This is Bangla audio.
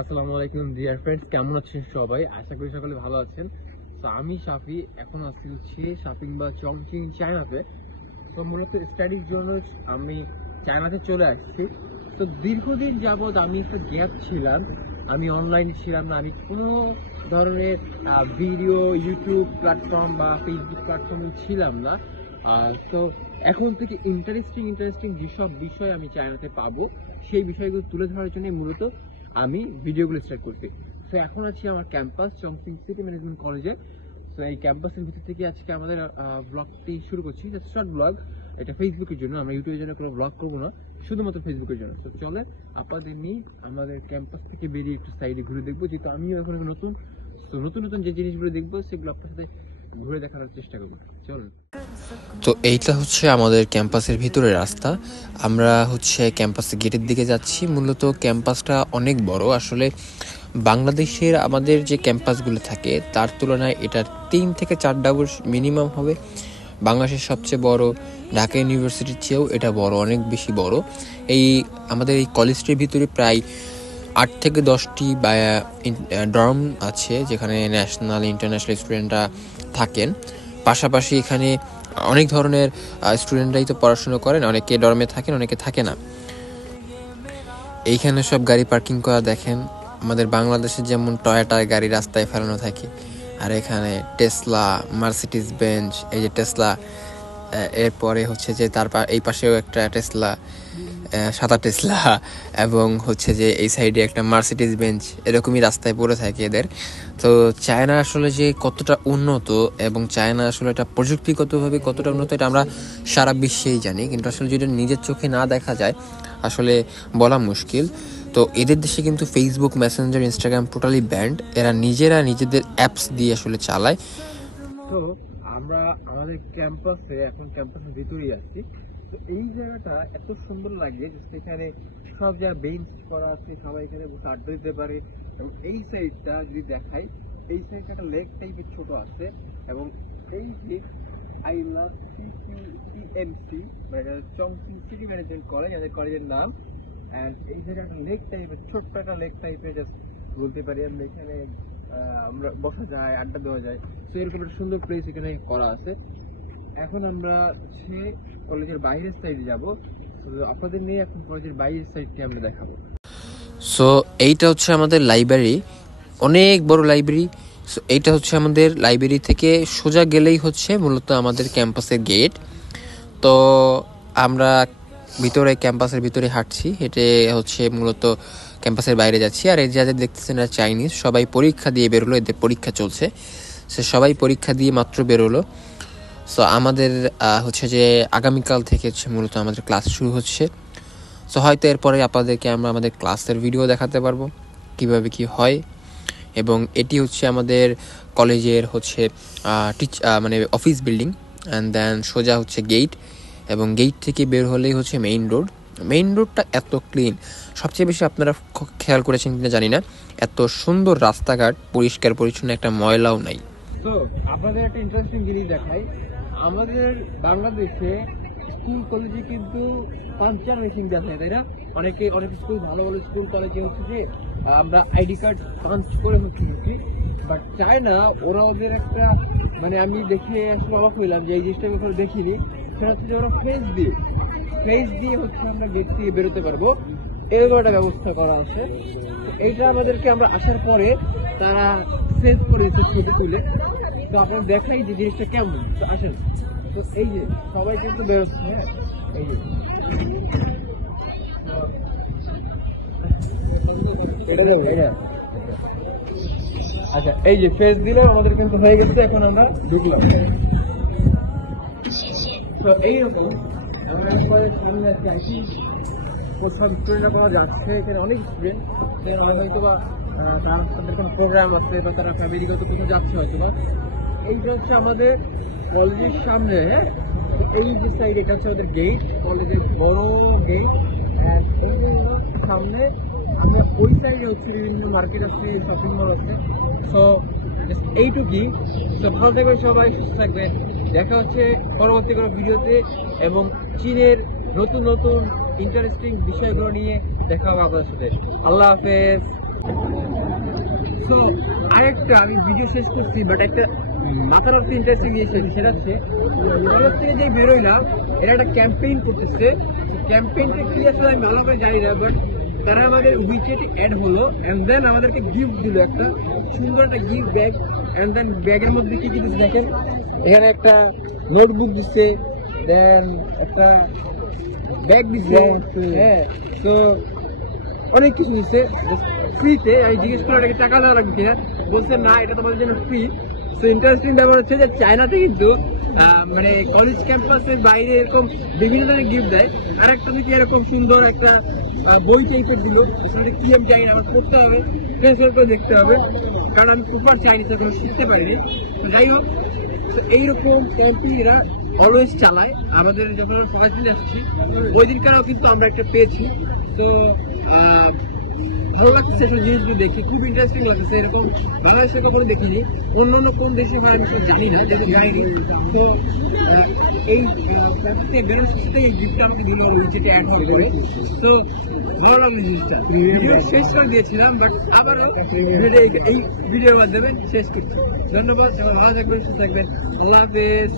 আসসালামু আলাইকুম ডিয়ার ফ্রেন্ডস, কেমন আছেন সবাই? আশা করি সকলে ভালো আছেন। তো আমি শাফি, এখন আসছি হচ্ছে শাপিং বা চংচিং চায়নাতে। তো মূলত স্টাডির জন্য আমি চায়নাতে চলে আসছি। তো দীর্ঘদিন যাবৎ আমি একটা গ্যাপ ছিলাম, আমি অনলাইনে ছিলাম না, আমি কোনো ধরনের ভিডিও ইউটিউব প্ল্যাটফর্ম বা ফেসবুক প্ল্যাটফর্মে ছিলাম না। তো এখন থেকে ইন্টারেস্টিং যেসব বিষয় আমি চায়নাতে পাবো সেই বিষয়গুলো তুলে ধরার জন্য মূলত আমি ভিডিওগুলো স্টার্ট করছি। তো এখন আছি আমার ক্যাম্পাস চংচিং সিটি ম্যানেজমেন্ট কলেজে। তো এই ক্যাম্পাসের ভিতর থেকে আজকে আমাদের ব্লগটি শুরু করছি, শর্ট ব্লগ। এটা ফেসবুকের জন্য, আমরা ইউটিউবের জন্য কোনো ব্লগ করবো না, শুধুমাত্র ফেসবুকের জন্য। তো চলে আপনাদের নিয়ে আমাদের ক্যাম্পাস থেকে বেরিয়ে একটু সাইডে ঘুরে দেখবো, যেহেতু আমিও এখন নতুন। তো নতুন যে জিনিসগুলো দেখবো সেগুলো আপনার সাথে ঘুরে দেখার চেষ্টা করবো। চলুন। তো এইটা হচ্ছে আমাদের ক্যাম্পাসের ভিতরের রাস্তা। আমরা হচ্ছে ক্যাম্পাসের গেটের দিকে যাচ্ছি। মূলত ক্যাম্পাসটা অনেক বড়। আসলে বাংলাদেশের আমাদের যে ক্যাম্পাসগুলো থাকে তার তুলনায় এটা 3 থেকে 4 ডাবল মিনিমাম হবে। বাংলাদেশের সবচেয়ে বড় ঢাকা ইউনিভার্সিটির চেয়েও এটা বড়, অনেক বেশি বড়। আমাদের এই কলেজটির ভিতরে প্রায় 8 থেকে 10টি ডর্ম আছে, যেখানে ন্যাশনাল ইন্টারন্যাশনাল স্টুডেন্টরা থাকেন। পাশাপাশি এখানে অনেক ধরনের স্টুডেন্টরাই তো পড়াশোনা করেন, অনেকে ডর্মে থাকেন, অনেকে থাকে না। এইখানে সব গাড়ি পার্কিং করা দেখেন। আমাদের বাংলাদেশে যেমন টয়োটার গাড়ি রাস্তায় ফেলানো থাকে, আর এখানে টেসলা, মার্সিডিজ বেঞ্জ, এই যে টেসলা, এরপরে হচ্ছে যে এই পাশেও একটা টেসলা, সাদা টেসলা, এবং হচ্ছে যে এই সাইডে একটা মার্সিডিজ বেঞ্চ, এরকমই রাস্তায় পড়ে থাকে এদের। তো চায়না আসলে যে কতটা উন্নত, এবং চায়না আসলে এটা প্রযুক্তিগতভাবে কতটা উন্নত, এটা আমরা সারা বিশ্বেই জানি, কিন্তু আসলে যদি নিজের চোখে না দেখা যায় আসলে বলা মুশকিল। তো এদের দেশে কিন্তু Facebook, Messenger, Instagram totally band. এরা নিজেদের অ্যাপস দিয়ে আসলে চালায়। তো আমরা আমাদের ক্যাম্পাসে, এখন ক্যাম্পাসের ভিতরেই আছি। তো এই জায়গাটা এত সুন্দর লাগে যে সেখানে সব জায়গায় বেঞ্চ করা আছে, সবাই এখানে বসে আড্ডা দিতে পারে। এবং এই সাইডটা যদি দেখাই, এই সাইডটা একটা লেক টাইপের ছোট আছে, এবং এই যে আই লাভ সিকিউসিএমসি মানে চংচিং সিটি ম্যানেজমেন্ট কলেজ, আমাদের কলেজের নাম। অ্যান্ড এই জায়গাটা একটা লেক টাইপের, ছোট্ট একটা লেক টাইপের জাস্ট বলতে পারি আমরা। এখানে আমরা বসা যায়, আড্ডা দেওয়া যায়। তো এরকম একটা সুন্দর প্লেস এখানে করা আছে। এখন আমরা হচ্ছে কলেজের বাইরের সাইডে যাব। আপনাদের নিয়ে এখন কলেজের বাইরের সাইডকে আমরা দেখাবো। সো এইটা হচ্ছে আমাদের লাইব্রেরি, অনেক বড় লাইব্রেরি। সো এইটা হচ্ছে আমাদের লাইব্রেরি থেকে সোজা গেলেই হচ্ছে মূলত আমাদের ক্যাম্পাসের গেট। তো আমরা ক্যাম্পাসের ভিতরে হাঁটছি, হেঁটে হচ্ছে মূলত ক্যাম্পাসের বাইরে যাচ্ছি। আর এই যাদের দেখতেছেন এরা চাইনিজ, সবাই পরীক্ষা দিয়ে বেরোলো, এদের পরীক্ষা চলছে। সে সবাই পরীক্ষা দিয়ে মাত্র বেরোলো। সো আমাদের হচ্ছে যে আগামীকাল থেকে হচ্ছে মূলত আমাদের ক্লাস শুরু হচ্ছে। সো হয়তো এরপরে আপনাদেরকে আমরা আমাদের ক্লাসের ভিডিও দেখাতে পারবো কিভাবে কি হয়। এবং এটি হচ্ছে আমাদের কলেজের হচ্ছে মানে অফিস বিল্ডিং, অ্যান্ড দেন সোজা হচ্ছে গেট, এবং গেট থেকে বের হলেই হচ্ছে মেইন রোডটা এত ক্লিন। সবচেয়ে বেশি আপনারা খেয়াল করেছেন কিনা জানি না, এত সুন্দর রাস্তাঘাট, পরিষ্কার পরিচ্ছন্ন, একটা ময়লাও নাই। তো আপনাদের একটা ইন্টারেস্টিং জিনিস দেখাই, আমাদের বাংলাদেশে স্কুল কলেজে কিন্তু পাঞ্চার মেশিন দেখায়, তাই না? অনেক স্কুল, ভালো ভালো স্কুল কলেজে হচ্ছে যে আমরা আইডি কার্ড পাঞ্চ করে হচ্ছে, বাট চায় না ওরা। ওদের একটা মানে আমি দেখে আসলে অবাক হইলাম যে এই জিনিসটা আমি ওখানে দেখিনি। সেটা হচ্ছে যে ওরা ফেস দিয়ে হচ্ছে আমরা গেট থেকে বেরোতে পারবো, এরকম একটা ব্যবস্থা করা আছে। এইটা আমাদেরকে আমরা আসার পরে তারা সেভ করে দিচ্ছে ছবি তুলে। তো আপনার দেখাই যে জিনিসটা কেমন। তো আসেন, তো এই যে সবাই কিন্তু বেরোচ্ছে, হ্যাঁ এই যে আচ্ছা, এই যে ফেস দিলাম, আমাদের কিন্তু হয়ে গেছে। এখন আমরা ঢুকলাম। তো এইরকম আমরা সামনে আছি, সব স্টুডেন্টরা পাওয়া যাচ্ছে। এখানে অনেক স্টুডেন্ট হয়তো বা তাদের কোনো প্রোগ্রাম আছে বা তারা ফ্যামিলিগত কোথাও যাচ্ছে হয়তো বা। এইটা হচ্ছে আমাদের কলেজের সামনে, হ্যাঁ। এই যে সাইড, এটা হচ্ছে আমাদের গেট, কলেজের বড় গেট। এই যে সামনে আমরা ওই সাইডে হচ্ছে বিভিন্ন মার্কেট আছে, শপিং মল আছে। সো এইটুকুই। তো ভালো থাকবেন সবাই, সুস্থ থাকবেন। দেখা হচ্ছে পরবর্তী কোনো ভিডিওতে, এবং চীনের নতুন ইন্টারেস্টিং বিষয়গুলো নিয়ে দেখা হবে আপনাদের সাথে। আল্লাহ হাফেজ। সো আরেকটা আমি ভিডিও শেষ করছি, বাট একটা মাথার মধ্যে ইন্টারেস্টিং জিনিস আছে, সেটা হচ্ছে কলেজ থেকে যে বেরোইলাম এরা একটা ক্যাম্পেইন করতেছে। ক্যাম্পেইনটা কি আসলে আমি ভালো করে জানি না, বাট তারা আমাদের উইচেটে অ্যাড হলো অ্যান্ড দেন আমাদেরকে গিফট দিল একটা সুন্দর একটা গিফট ব্যাগ। অ্যান্ড দেন ব্যাগের মধ্যে কি কি দিচ্ছে দেখেন, এখানে একটা নোটবুক দিচ্ছে, দেন একটা ব্যাগ দিচ্ছে, হ্যাঁ। তো অনেক কিছু দিচ্ছে ফ্রিতে। আমি জিজ্ঞেস করে এটাকে টাকা দেওয়া লাগবে কিনা, বলছে না এটা তোমাদের জন্য ফ্রি। তো ইন্টারেস্টিং ব্যাপার হচ্ছে যে চায়নাতে কিন্তু মানে কলেজ ক্যাম্পাসের বাইরে এরকম বিভিন্ন ধরনের গিফট দেয়। আর একটা থেকে এরকম সুন্দর একটা বই টাইপের দিল, সেটা কি আমি চাই আমার পড়তে হবে, ট্রান্সলেট করে দেখতে হবে, কারণ আমি প্রপার চাইনিজ এখনো শিখতে পারিনি। তো যাই হোক, তো এইরকম ক্যাম্পিং এরা অলওয়েজ চালায়। আমাদের যখন ফার্স্ট দিন আসছি ওই দিনকারও কিন্তু আমরা একটা পেয়েছি। তো ভালো লাগছে সেসব জিনিসগুলো দেখে, খুব ইন্টারেস্টিং লাগছে। এরকম বাংলাদেশে কখনো দেখিনি, অন্য অন্য কোন দেশে হয় আমি জানি না, যেহেতু যাইনি। তো এই বেরোনোর সাথে এই গিফটটা আমাকে দিল যেটা অ্যাড করে। তো ভালো লাগলো জিনিসটা। ভিডিও শেষ করে দিয়েছিলাম, বাট আবারও এই ভিডিওর মাধ্যমে শেষ করছি। ধন্যবাদ, সবাই ভালো থাকবেন, সুস্থ থাকবেন, আল্লাহ হাফেজ।